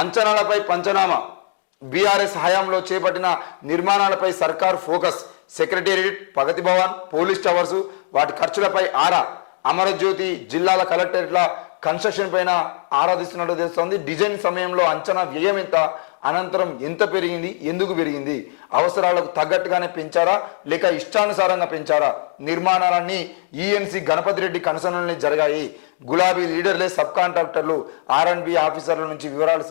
అంచనాలపై పంచనామా BRS హయాంలో చేపట్టిన నిర్మాణాలపై సర్కార్ ఫోకస్ సెక్రటేరియట్ ప్రగతి భవన్ పోలీస్ టవర్స్ వాటి ఖర్చులపై ఆరా అమరజ్యోతి జిల్లాల కలెక్టరేట్ల కన్స్ట్రక్షన్ పైన ఆరాధిస్తున్నట్టు తెలుస్తోంది. డిజైన్ సమయంలో అంచనా వ్యయం ఎంత, అనంతరం ఎంత పెరిగింది, ఎందుకు పెరిగింది, అవసరాలకు తగ్గట్టుగానే పెంచారా లేక ఇష్టానుసారంగా పెంచారా, నిర్మాణాలన్నీ ఈఎన్సీ గణపతి రెడ్డి కన్సర్న్లోనే జరిగాయి. గులాబీ లీడర్లే సబ్ కాంట్రాక్టర్లు ఆర్ఎండ్బి ఆఫీసర్ల నుంచి వివరాలు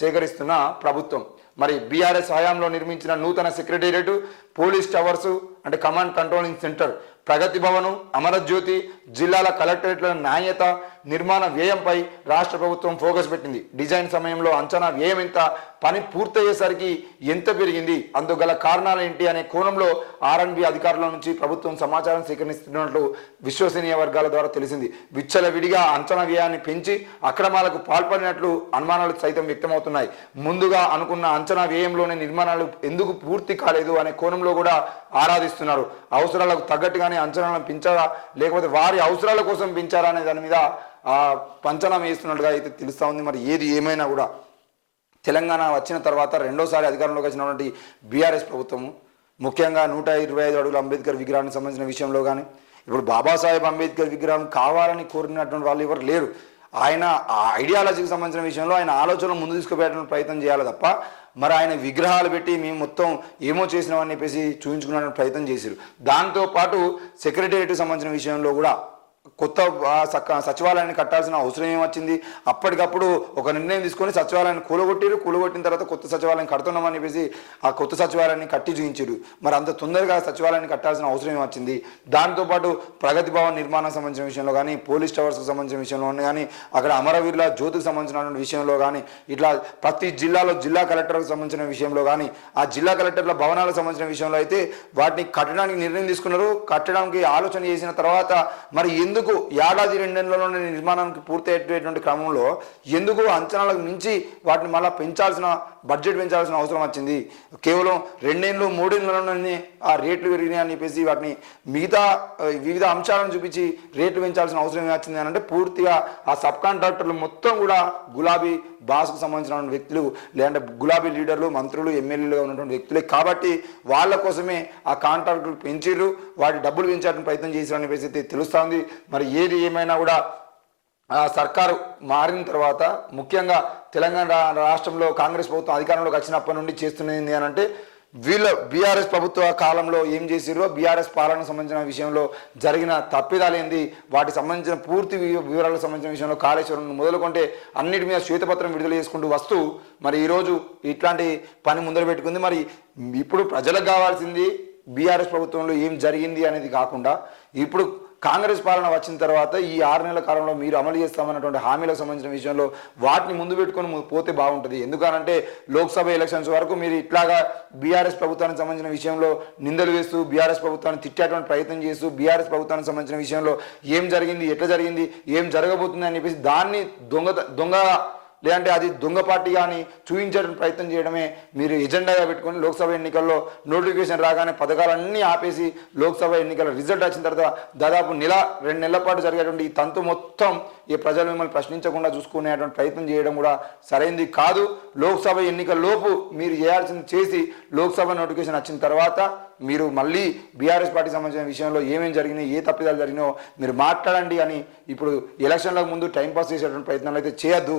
సేకరిస్తున్న ప్రభుత్వం. మరి బీఆర్ఎస్ హయాంలో నిర్మించిన నూతన సెక్రటేరియట్, పోలీస్ టవర్స్ అంటే కమాండ్ కంట్రోలింగ్ సెంటర్, ప్రగతి భవను, అమరజ్యోతి జిల్లాల కలెక్టరేట్ల నాణ్యత, నిర్మాణ వ్యయంపై రాష్ట్ర ప్రభుత్వం ఫోకస్ పెట్టింది. డిజైన్ సమయంలో అంచనా వ్యయం ఎంత, పని పూర్తయ్యేసరికి ఎంత పెరిగింది, అందుకు గల కారణాలు ఏంటి అనే కోణంలో ఆర్ఎండ్బి అధికారుల నుంచి ప్రభుత్వం సమాచారం సేకరిస్తున్నట్లు విశ్వసనీయ వర్గాల ద్వారా తెలిసింది. విచ్చలవిడిగా అంచనా వ్యయాన్ని పెంచి అక్రమాలకు పాల్పడినట్లు అనుమానాలు సైతం వ్యక్తమవుతున్నాయి. ముందుగా అనుకున్న అంచనా వ్యయంలోనే నిర్మాణాలు ఎందుకు పూర్తి కాలేదు అనే కోణంలో కూడా ఆరాధిస్తున్నారు. అవసరాలకు తగ్గట్టుగానే అంచనాలను పెంచారా లేకపోతే వారి అవసరాల కోసం పెంచారా అనే దాని మీద పంచనామా వేస్తున్నట్టుగా అయితే తెలుస్తూ ఉంది. మరి ఏది ఏమైనా కూడా తెలంగాణ వచ్చిన తర్వాత రెండోసారి అధికారంలోకి వచ్చినటువంటి బీఆర్ఎస్ ప్రభుత్వము ముఖ్యంగా 125 అడుగుల అంబేద్కర్ విగ్రహానికి సంబంధించిన విషయంలో కానీ, ఇప్పుడు బాబాసాహెబ్ అంబేద్కర్ విగ్రహం కావాలని కోరినటువంటి వాళ్ళు ఎవరు లేరు. ఆయన ఆ ఐడియాలజీకి సంబంధించిన విషయంలో ఆయన ఆలోచనలు ముందు తీసుకుపోయేటువంటి ప్రయత్నం చేయాలి తప్ప మరి ఆయన విగ్రహాలు పెట్టి మేము మొత్తం ఏమో చేసినామని చెప్పేసి చూపించుకునే ప్రయత్నం చేశారు. దాంతోపాటు సెక్రటేరియట్కి సంబంధించిన విషయంలో కూడా కొత్త సచివాలయాన్ని కట్టాల్సిన అవసరం ఏమొచ్చింది. అప్పటికప్పుడు ఒక నిర్ణయం తీసుకొని సచివాలయాన్ని కూలగొట్టిన తర్వాత కొత్త సచివాలయం కడుతున్నామని చెప్పేసి ఆ కొత్త సచివాలయాన్ని కట్టి చూపించారు. మరి అంత తొందరగా సచివాలయాన్ని కట్టాల్సిన అవసరం ఏమొచ్చింది. దాంతోపాటు ప్రగతి భవన్ నిర్మాణం సంబంధించిన విషయంలో కానీ, పోలీస్ టవర్స్కి సంబంధించిన విషయంలో కానీ, అక్కడ అమరవీరుల జ్యోతికి సంబంధించిన విషయంలో కానీ, ఇట్లా ప్రతి జిల్లాలో జిల్లా కలెక్టర్కి సంబంధించిన విషయంలో కానీ, ఆ జిల్లా కలెక్టర్ల భవనాలకు సంబంధించిన విషయంలో అయితే వాటిని కట్టడానికి నిర్ణయం తీసుకున్నారు. కట్టడానికి ఆలోచన చేసిన తర్వాత మరి ఎందుకు ఏడాది 2 నెలల్లోనే నిర్మాణానికి పూర్తయ్యేటువంటి క్రమంలో ఎందుకు అంచనాలకు మించి వాటిని మళ్ళీ బడ్జెట్ పెంచాల్సిన అవసరం వచ్చింది. కేవలం 2 ఏళ్ళు 3 ఏళ్ళలోనే ఆ రేట్లు పెరిగినాయి అని చెప్పేసి వాటిని మిగతా వివిధ అంశాలను చూపించి రేట్లు పెంచాల్సిన అవసరం వచ్చింది అని అంటే పూర్తిగా ఆ సబ్ కాంట్రాక్టర్లు మొత్తం కూడా గులాబీ బాస్కు సంబంధించిన వ్యక్తులు లేదంటే గులాబీ లీడర్లు, మంత్రులు, ఎమ్మెల్యేలుగా ఉన్నటువంటి వ్యక్తులే కాబట్టి వాళ్ళ కోసమే ఆ కాంట్రాక్టులు పెంచిర్రు, వాటి డబ్బులు పెంచాలని ప్రయత్నం చేశారని చెప్పేసి తెలుస్తోంది. మరి ఏది ఏమైనా కూడా సర్కారు మారిన తర్వాత ముఖ్యంగా తెలంగాణ రాష్ట్రంలో కాంగ్రెస్ ప్రభుత్వం అధికారంలోకి వచ్చినప్పటి నుండి చేస్తున్నది అని అంటే వీళ్ళ బీఆర్ఎస్ ప్రభుత్వ కాలంలో ఏం చేసిరో బీఆర్ఎస్ పాలనకు సంబంధించిన విషయంలో జరిగిన తప్పిదాలు ఏంది, వాటికి సంబంధించిన పూర్తి వివరాలకు సంబంధించిన విషయంలో కాళేశ్వరం మొదలుకొంటే అన్నిటి మీద శ్వేతపత్రం విడుదల చేసుకుంటూ వస్తూ మరి ఈరోజు ఇట్లాంటి పని ముందర పెట్టుకుంది. మరి ఇప్పుడు ప్రజలకు కావాల్సింది బీఆర్ఎస్ ప్రభుత్వంలో ఏం జరిగింది అనేది కాకుండా ఇప్పుడు కాంగ్రెస్ పాలన వచ్చిన తర్వాత ఈ 6 నెలల కాలంలో మీరు అమలు చేస్తామన్నటువంటి హామీలకు సంబంధించిన విషయంలో వాటిని ముందు పెట్టుకొని పోతే బాగుంటుంది. ఎందుకనంటే లోక్సభ ఎలక్షన్స్ వరకు మీరు ఇట్లాగా బీఆర్ఎస్ ప్రభుత్వానికి సంబంధించిన విషయంలో నిందలు వేస్తూ బీఆర్ఎస్ ప్రభుత్వాన్ని తిట్టేటువంటి ప్రయత్నం చేస్తూ బీఆర్ఎస్ ప్రభుత్వానికి సంబంధించిన విషయంలో ఏం జరిగింది, ఎట్లా జరిగింది, ఏం జరగబోతుంది అని చెప్పేసి దాన్ని దొంగ లేదంటే అది దొంగ పార్టీ కానీ చూపించడానికి ప్రయత్నం చేయడమే మీరు ఎజెండాగా పెట్టుకొని లోక్సభ ఎన్నికల్లో నోటిఫికేషన్ రాగానే పథకాలన్నీ ఆపేసి లోక్సభ ఎన్నికల రిజల్ట్ వచ్చిన తర్వాత దాదాపు 1-2 నెలల పాటు జరిగేటువంటి ఈ తంతు మొత్తం ఈ ప్రజలు మిమ్మల్ని ప్రశ్నించకుండా చూసుకునేటువంటి ప్రయత్నం చేయడం కూడా సరైనది కాదు. లోక్సభ ఎన్నికల్లోపు మీరు చేయాల్సింది చేసి లోక్సభ నోటిఫికేషన్ వచ్చిన తర్వాత మీరు మళ్ళీ బీఆర్ఎస్ పార్టీకి సంబంధించిన విషయంలో ఏమేమి జరిగినాయి, ఏ తప్పిదాలు జరిగినాయో మీరు మాట్లాడండి అని ఇప్పుడు ఎలక్షన్లకు ముందు టైంపాస్ చేసేటువంటి ప్రయత్నాలు అయితే చేయొద్దు.